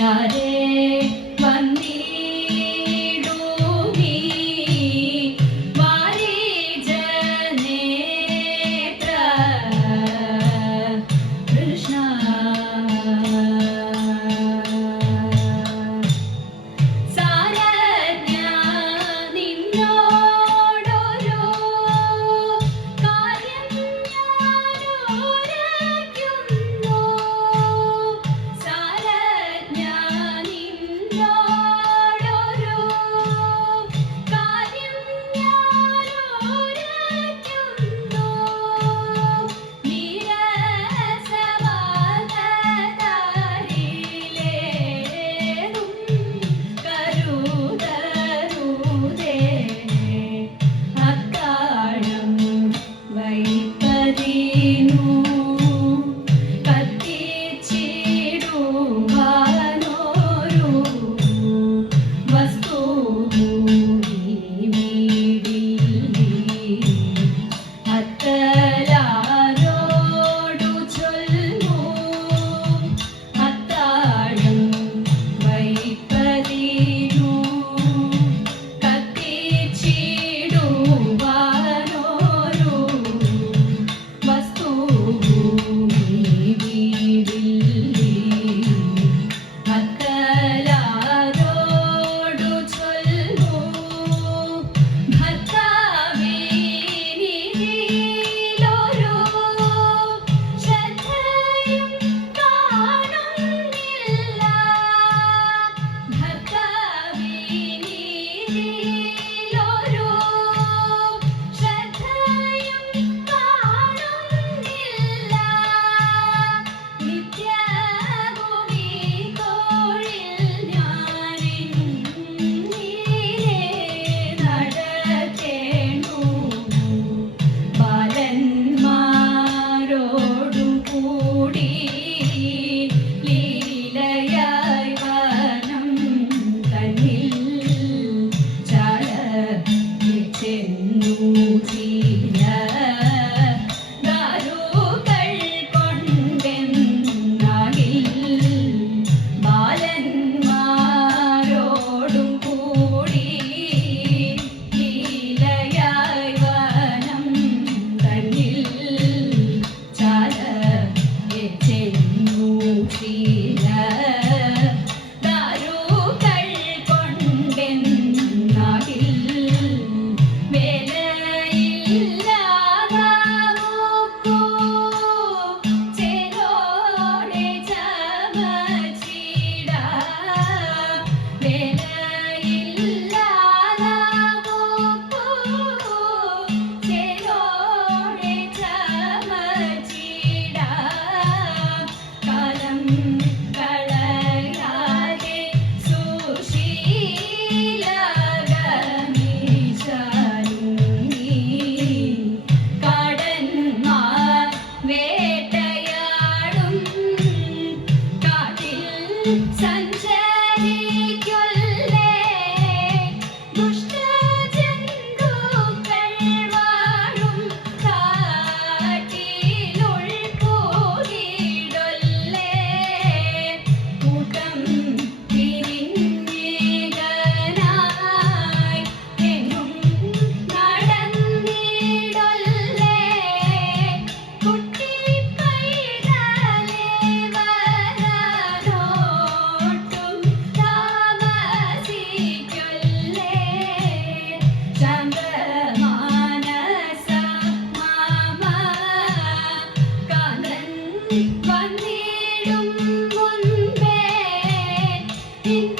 വേട്ടയാടും കാട്ടിൽ Merci.